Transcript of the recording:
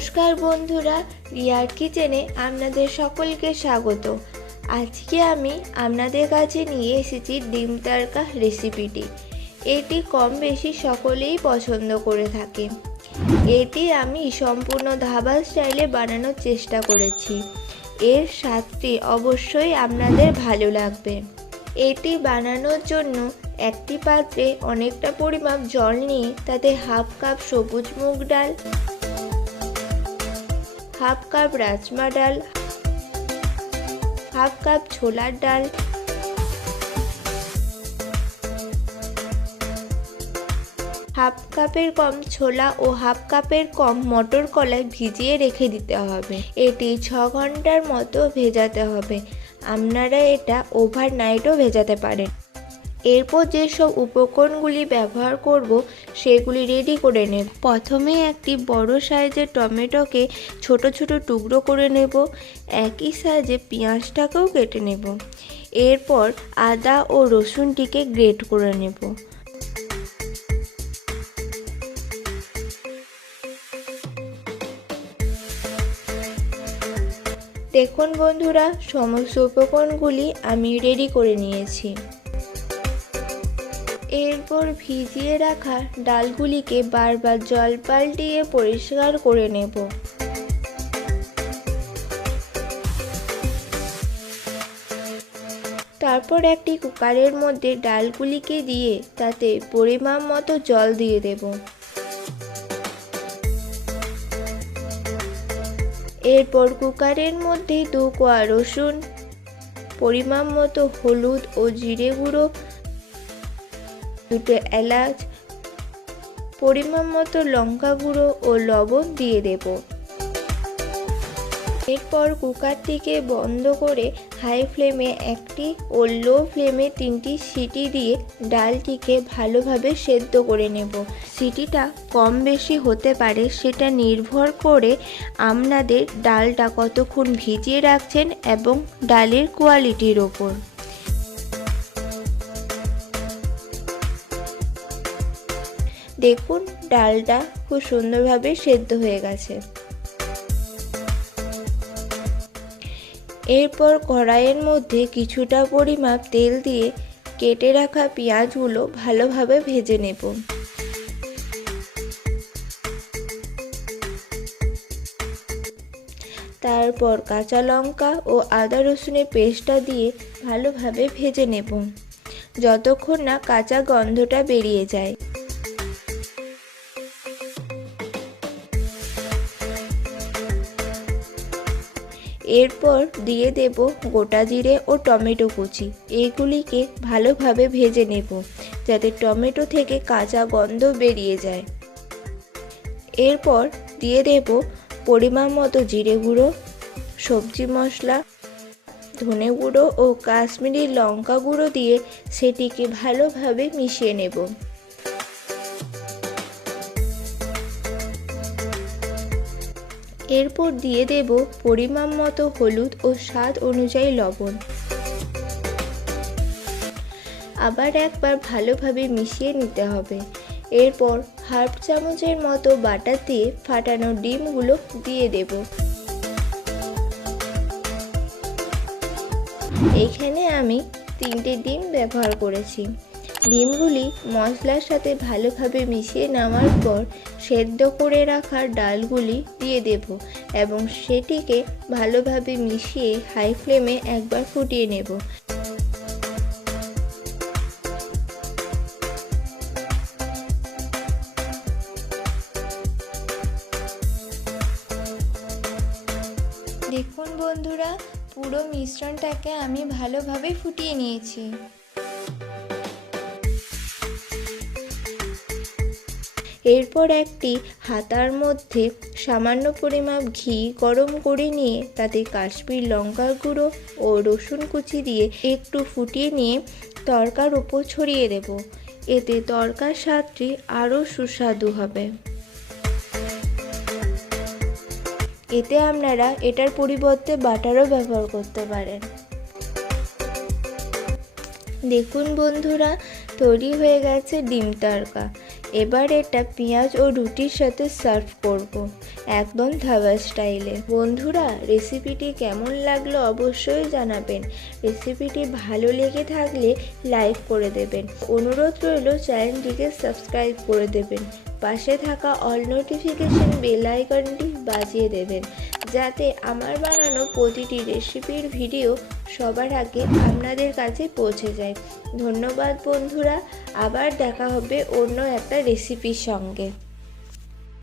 নমস্কার বন্ধুরা, রিয়ার কিচেনে আপনাদের সকলকে স্বাগত। আজকে আমি আপনাদের কাছে নিয়ে এসেছি ডিম তারকা রেসিপিটি। এটি কম বেশি সকলেই পছন্দ করে থাকে। এটি আমি সম্পূর্ণ ধাবা স্টাইলে বানানোর চেষ্টা করেছি। এর স্বাদটি অবশ্যই আপনাদের ভালো লাগবে। এটি বানানোর জন্য একটি পাত্রে অনেকটা পরিমাপ জল নিয়ে তাতে হাফ কাপ সবুজ মুগ ডাল, হাফ কাপ রাজমা ডাল, হাফ কাপ ছোলার ডাল, হাফ কাপের কম ছোলা ও হাফ কাপের কম মটর কলাই ভিজিয়ে রেখে দিতে হবে। এটি 6 ঘন্টার মতো ভেজাতে হবে। আপনারা এটা ওভারনাইটও ভেজাতে পারেন। এরপর যেসব উপকরণগুলি ব্যবহার করব সেগুলি রেডি করে নেব। প্রথমে একটি বড় সাইজের টমেটোকে ছোট ছোট টুকরো করে নেব। একই সাইজে পেঁয়াজটাকেও কেটে নেব। এরপর আদা ও রসুনটিকে গ্রেট করে নেব। দেখুন বন্ধুরা, সমস্ত উপকরণগুলি আমি রেডি করে নিয়েছি। এরপর ভিজিয়ে রাখা ডালগুলিকে বারবার জল পাল্টিয়ে পরিষ্কার করে নেব। তারপর একটি কুকারের মধ্যে ডালগুলিকে দিয়ে তাতে পরিমাণ মতো জল দিয়ে দেব। এরপর কুকারের মধ্যে 2 কোয়া রসুন, পরিমাণ মতো হলুদ ও জিরে গুঁড়ো, 2 এলাচ, পরিমাণ মতো লঙ্কা গুঁড়ো ও লবণ দিয়ে দেব। এরপর কুকারটিকে বন্ধ করে হাই ফ্লেমে একটি ও লো ফ্লেমে 3টি সিটি দিয়ে ডালটিকে ভালোভাবে সেদ্ধ করে নেব। সিটিটা কম বেশি হতে পারে, সেটা নির্ভর করে আপনাদের ডালটা কতক্ষণ ভিজিয়ে রাখছেন এবং ডালের কোয়ালিটির ওপর। দেখুন, ডালটা খুব সুন্দরভাবে সেদ্ধ হয়ে গেছে। এরপর কড়াইয়ের মধ্যে কিছুটা পরিমাপ তেল দিয়ে কেটে রাখা পেঁয়াজগুলো ভালোভাবে ভেজে নেব। তারপর কাঁচা লঙ্কা ও আদা রসুনের পেস্টটা দিয়ে ভালোভাবে ভেজে নেব, যতক্ষণ না কাঁচা গন্ধটা বেরিয়ে যায়। এরপর দিয়ে দেব গোটা জিরে ও টমেটো কুচি। এইগুলিকে ভালোভাবে ভেজে নেব যাতে টমেটো থেকে কাঁচা গন্ধ বেরিয়ে যায়। এরপর দিয়ে দেব পরিমাণ মতো জিরে গুঁড়ো, সবজি মশলা, ধনে গুঁড়ো ও কাশ্মীরি লঙ্কা গুঁড়ো দিয়ে সেটিকে ভালোভাবে মিশিয়ে নেব। এরপর দিয়ে দেব পরিমাণ মতো হলুদ ও স্বাদ অনুযায়ী লবণ। আবার একবার ভালোভাবে মিশিয়ে নিতে হবে। এরপর হাফ চামচের মতো বাটার দিয়ে ফাটানো ডিমগুলো দিয়ে দেব। এখানে আমি 3টে ডিম ব্যবহার করেছি। ডিমগুলি মশলার সাথে ভালোভাবে মিশিয়ে নেওয়ার পর সেদ্ধ করে রাখা ডালগুলি দিয়ে দেব এবং সেটিকে ভালোভাবে মিশিয়ে হাই ফ্লেমে একবার ফুটিয়ে নেব। দেখুন বন্ধুরা, পুরো মিশ্রণটাকে আমি ভালোভাবে ফুটিয়ে নিয়েছি। এরপর একটি হাতার মধ্যে সামান্য পরিমাপ ঘি গরম করে নিয়ে তাতে কাশ্মীর লঙ্কার গুঁড়ো ও রসুন কুচি দিয়ে একটু ফুটিয়ে নিয়ে তরকার উপর ছড়িয়ে দেব। এতে তরকার স্বাদটি আরও সুস্বাদু হবে। এতে আপনারা এটার পরিবর্তে বাটারও ব্যবহার করতে পারেন। দেখুন বন্ধুরা, তৈরি হয়ে গেছে ডিম তরকা। এবার এটা পেঁয়াজ ও রুটির সাথে সার্ভ করব। একদম ধাবা স্টাইলে। বন্ধুরা, রেসিপিটি কেমন লাগলো অবশ্যই জানাবেন। রেসিপিটি ভালো লেগে থাকলে লাইক করে দেবেন। অনুরোধ রইল চ্যানেলটিকে সাবস্ক্রাইব করে দেবেন। পাশে থাকা অল নোটিফিকেশন বেল আইকনটি বাজিয়ে দেবেন, যাতে আমার বানানো প্রতিটি রেসিপির ভিডিও সবার আগে আপনাদের কাছে পৌঁছে যায়। ধন্যবাদ বন্ধুরা, আবার দেখা হবে অন্য একটা রেসিপির সঙ্গে।